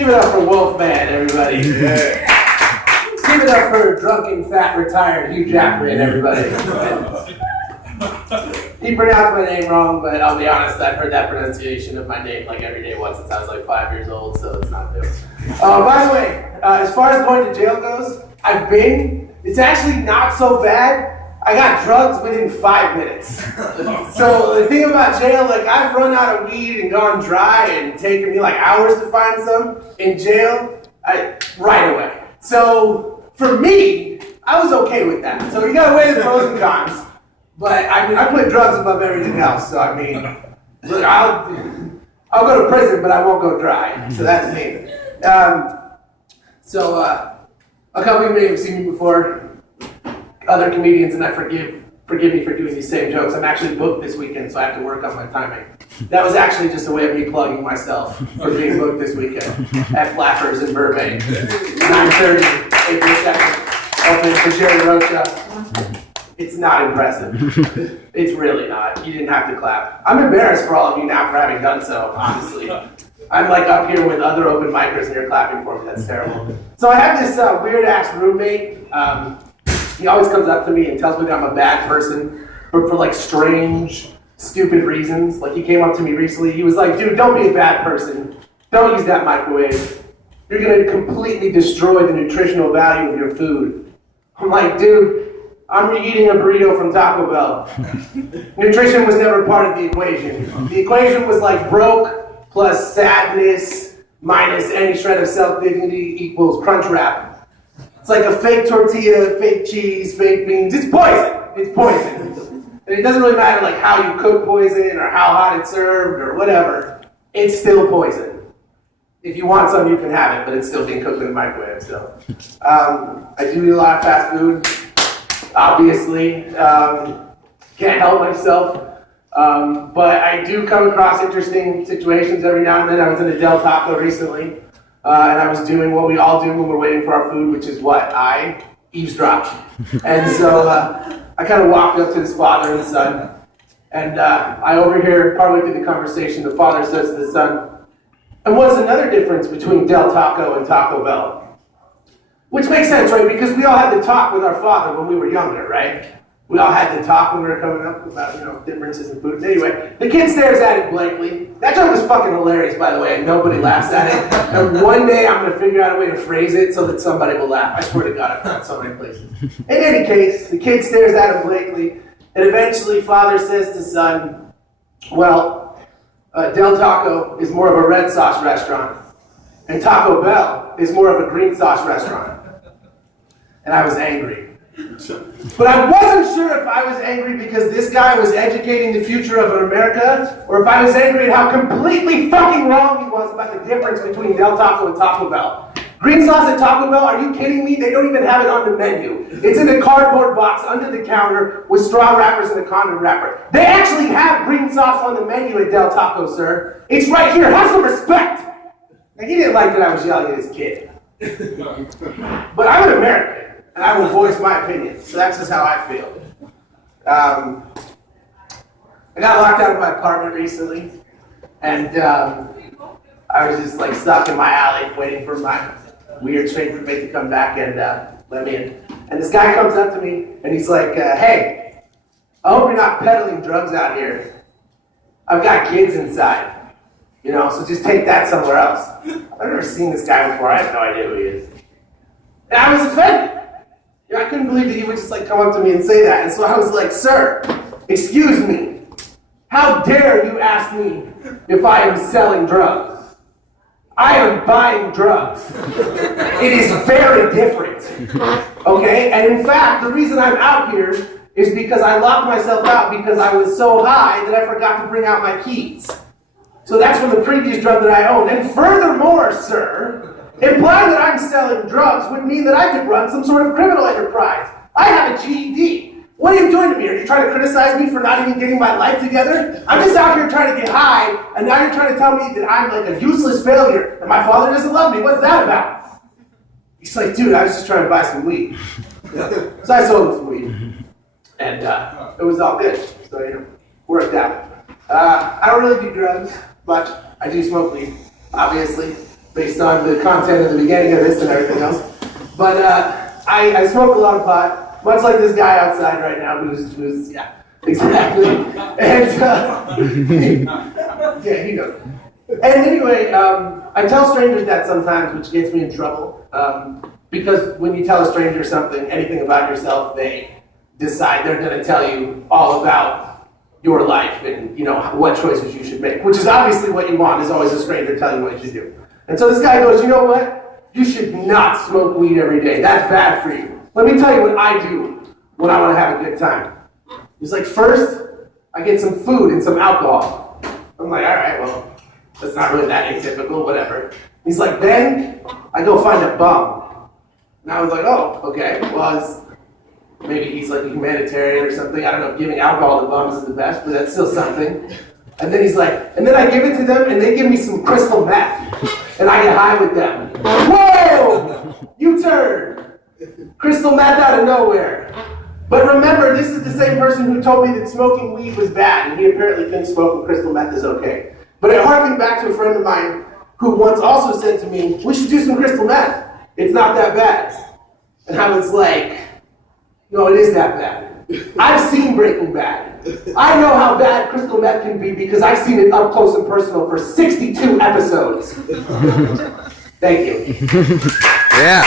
Give it up for Wolfman, everybody. Yeah. Give it up for drunken, fat, retired Hugh Jackman, everybody. He pronounced my name wrong, but I'll be honest, I've heard that pronunciation of my name like every day once since I was like 5 years old, so it's not new. By the way, as far as going to jail goes, it's actually not so bad. I got drugs within 5 minutes. So the thing about jail, like I've run out of weed and gone dry and taken me like hours to find some. In jail, right away. So for me, I was okay with that. So you gotta weigh the pros and cons. But I mean, I put drugs above everything else. So I mean, look, I'll go to prison, but I won't go dry. So that's me. A couple of you may have seen me before. Other comedians, and I forgive me for doing these same jokes. I'm actually booked this weekend, so I have to work on my timing. That was actually just a way of me plugging myself for being booked this weekend at Flappers in Burbank. 9:30, April 2nd, opening for Jerry Rocha. It's not impressive. It's really not. You didn't have to clap. I'm embarrassed for all of you now for having done so, honestly. I'm like up here with other open micers and you're clapping for me. That's terrible. So I have this weird-ass roommate. He always comes up to me and tells me that I'm a bad person, but for like strange, stupid reasons. Like he came up to me recently, he was like, dude, don't be a bad person. Don't use that microwave. You're gonna completely destroy the nutritional value of your food. I'm like, dude, I'm eating a burrito from Taco Bell. Nutrition was never part of the equation. The equation was like broke plus sadness minus any shred of self-dignity equals crunch wrap. It's like a fake tortilla, fake cheese, fake beans. It's poison. It's poison. And it doesn't really matter like how you cook poison or how hot it's served or whatever. It's still poison. If you want some, you can have it, but it's still being cooked in the microwave. So I do eat a lot of fast food. Obviously, can't help myself. But I do come across interesting situations every now and then. I was in a Del Taco recently. And I was doing what we all do when we're waiting for our food, which is what? I eavesdropped. And so I kind of walked up to this father and son, and I overhear partway through the conversation, the father says to the son, and what's another difference between Del Taco and Taco Bell? Which makes sense, right? Because we all had to talk with our father when we were younger, right? We all had to talk when we were coming up about, differences in food. Anyway, the kid stares at it blankly. That joke was fucking hilarious, by the way, and nobody laughs at it. And one day I'm going to figure out a way to phrase it so that somebody will laugh. I swear to God, I've done so many places. In any case, the kid stares at him blankly, and eventually father says to son, well, Del Taco is more of a red sauce restaurant, and Taco Bell is more of a green sauce restaurant. And I was angry. But I wasn't sure if I was angry because this guy was educating the future of America, or if I was angry at how completely fucking wrong he was about the difference between Del Taco and Taco Bell. Green sauce at Taco Bell, are you kidding me? They don't even have it on the menu. It's in a cardboard box under the counter with straw wrappers and a condom wrapper. They actually have green sauce on the menu at Del Taco, sir. It's right here. Have some respect. Now, he didn't like that I was yelling at his kid. But I'm an American. And I will voice my opinion. So that's just how I feel. I got locked out of my apartment recently. And I was just like stuck in my alley waiting for my weird strange roommate to come back and let me in. And this guy comes up to me and he's like, hey, I hope you're not peddling drugs out here. I've got kids inside. So just take that somewhere else. I've never seen this guy before. I have no idea who he is. And I was offended. I couldn't believe that he would just come up to me and say that. And so I was like, sir, excuse me. How dare you ask me if I am selling drugs? I am buying drugs. It is very different. Okay? And in fact, the reason I'm out here is because I locked myself out because I was so high that I forgot to bring out my keys. So that's from the previous drug that I owned. And furthermore, sir, implying that I'm selling drugs would mean that I could run some sort of criminal enterprise. I have a GED. What are you doing to me? Are you trying to criticize me for not even getting my life together? I'm just out here trying to get high, and now you're trying to tell me that I'm like a useless failure, and my father doesn't love me. What's that about? He's like, dude, I was just trying to buy some weed. So I sold him some weed. And it was all good. So, worked out. I don't really do drugs, but I do smoke weed, obviously. based on the content at the beginning of this and everything else. But I smoke a lot of pot, much like this guy outside right now who's yeah, exactly. And yeah, he knows. And anyway, I tell strangers that sometimes, which gets me in trouble. Because when you tell a stranger something, anything about yourself, they decide they're going to tell you all about your life and what choices you should make, which is obviously what you want, is always a stranger telling you what you should do. And so this guy goes, you know what? You should not smoke weed every day. That's bad for you. Let me tell you what I do when I want to have a good time. He's like, first, I get some food and some alcohol. I'm like, all right, well, that's not really that atypical, whatever. He's like, then I go find a bum. And I was like, oh, okay. Well, maybe he's like a humanitarian or something. I don't know if giving alcohol to bums is the best, but that's still something. And then he's like, and then I give it to them and they give me some crystal meth. And I get high with them. Whoa! U-turn! Crystal meth out of nowhere. But remember, this is the same person who told me that smoking weed was bad, and he apparently thinks smoking crystal meth is okay. But it harkened back to a friend of mine who once also said to me, we should do some crystal meth. It's not that bad. And I was like, no, it is that bad. I've seen Breaking Bad. I know how bad crystal meth can be because I've seen it up close and personal for 62 episodes. Thank you. Yeah.